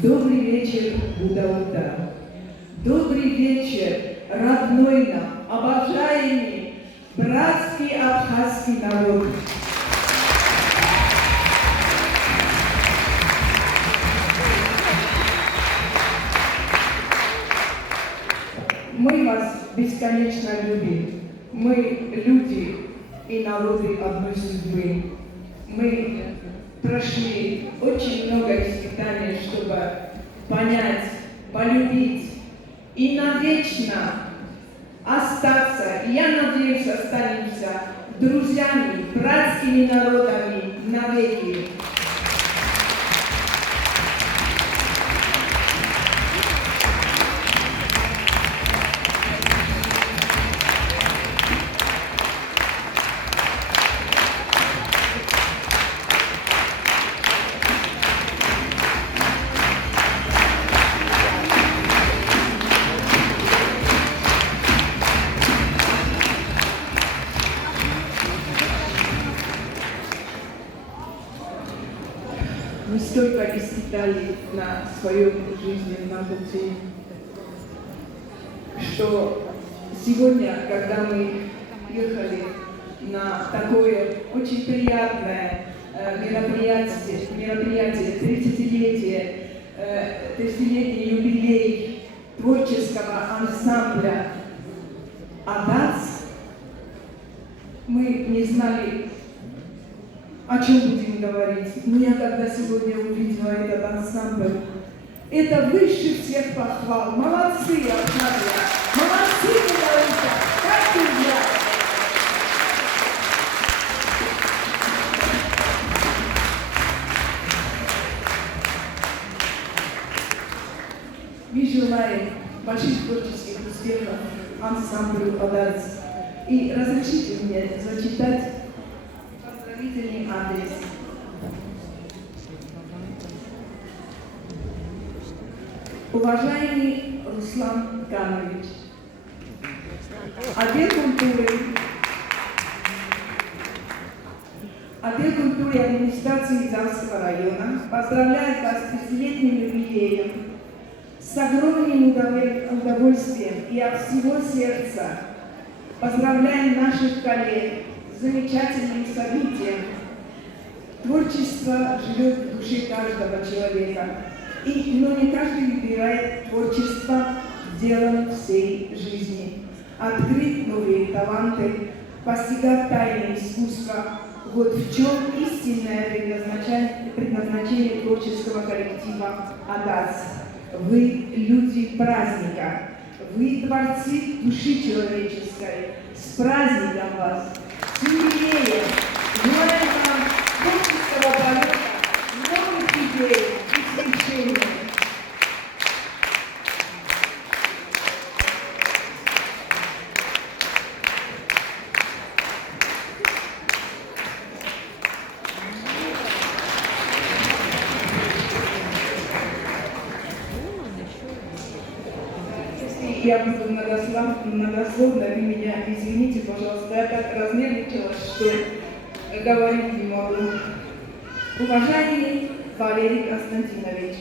Добрый вечер, Будда-Уда. Добрый вечер, родной нам, обожаемый, братский абхазский народ. Мы вас бесконечно любим. Мы люди и народы одной судьбы. Мы прошли очень много испытаний, чтобы понять, полюбить и навечно остаться. И я надеюсь, останемся друзьями, братскими народами навеки. Мы столько испытали на своем жизненном пути, что сегодня, когда мы ехали на такое очень приятное мероприятие 30-летний юбилей творческого ансамбля «Адац», мы не знали, о чем будем говорить. Но я когда сегодня увидела этот ансамбль, это выше всех похвал. Молодцы, Аркадия! Молодцы, Белоруссия! Как ты взял? Мы желаем больших творческих успехов ансамблю «Адац». И разрешите мне зачитать поздравительный адрес. Уважаемый Руслан Канович, отдел культуры и администрации Завского района поздравляет вас с 30-летним юбилеем. С огромным удовольствием и от всего сердца поздравляем наших коллег с замечательным событием. Творчество живет в душе каждого человека, но не каждый выбирает творчество делом всей жизни. Открыть новые таланты, постигать тайны искусства – вот в чем истинное предназначение творческого коллектива «Адац». Вы люди праздника, вы творцы души человеческой. С праздником вас! С юбилеем! Желаем вам творческого полета, новых идей и свершений! Я буду многословно, вы меня извините, пожалуйста, я так разнервничалась, что говорить не могу. Уважаемый Валерий Константинович,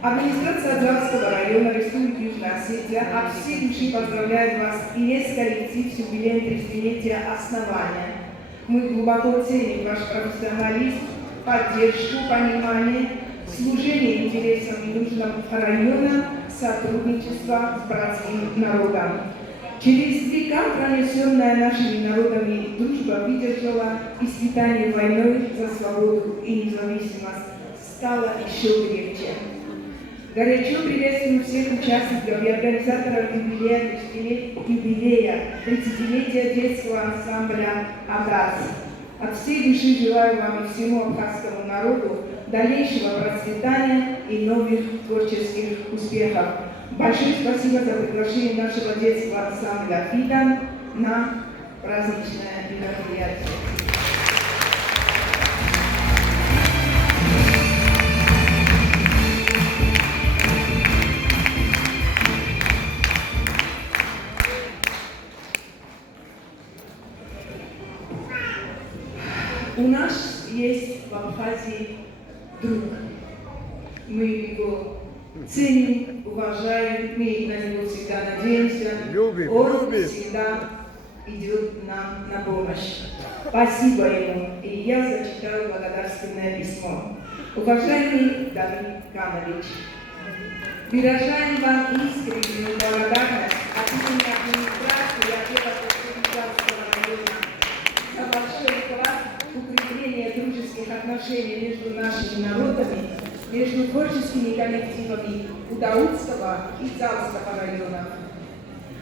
администрация Завского района Республики Южная Осетия от всей души поздравляет вас и весь коллектив с юбилеем 30-летия основания. Мы глубоко ценим ваш профессионализм, поддержку, понимание, служение интересам и нуждам района, сотрудничество с братским народом. Через века пронесенная нашими народами дружба выдержала испытание войной за свободу и независимость, стала еще крепче. Горячо приветствую всех участников и организаторов юбилея 30-летия детского ансамбля «Адац». От всей души желаю вам и всему абхазскому народу дальнейшего процветания и новых творческих успехов. Большое спасибо за приглашение нашего детского ансамбля «Фидан» на праздничное мероприятие. У нас есть в Абхазии друг. Мы его ценим, уважаем, мы на него всегда надеемся. Любим, Он любим. всегда идет нам на помощь. Спасибо ему. И я зачитаю благодарственное письмо. Уважаемый Давид Канович, выражаем вам искреннюю благодарность от имени администрации отдела Костромского района за большой вклад в укрепление дружеских отношений между нашими народами, между творческими коллективами Удаутского и Залского районов.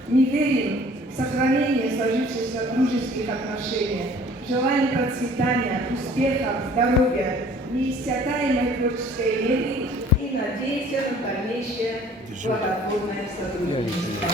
Мы верим в сохранение сложившихся дружеских отношений, желаем процветания, успехов, здоровья, неиссякаемой творческой энергии и надеемся на дальнейшее плодотворное сотрудничество.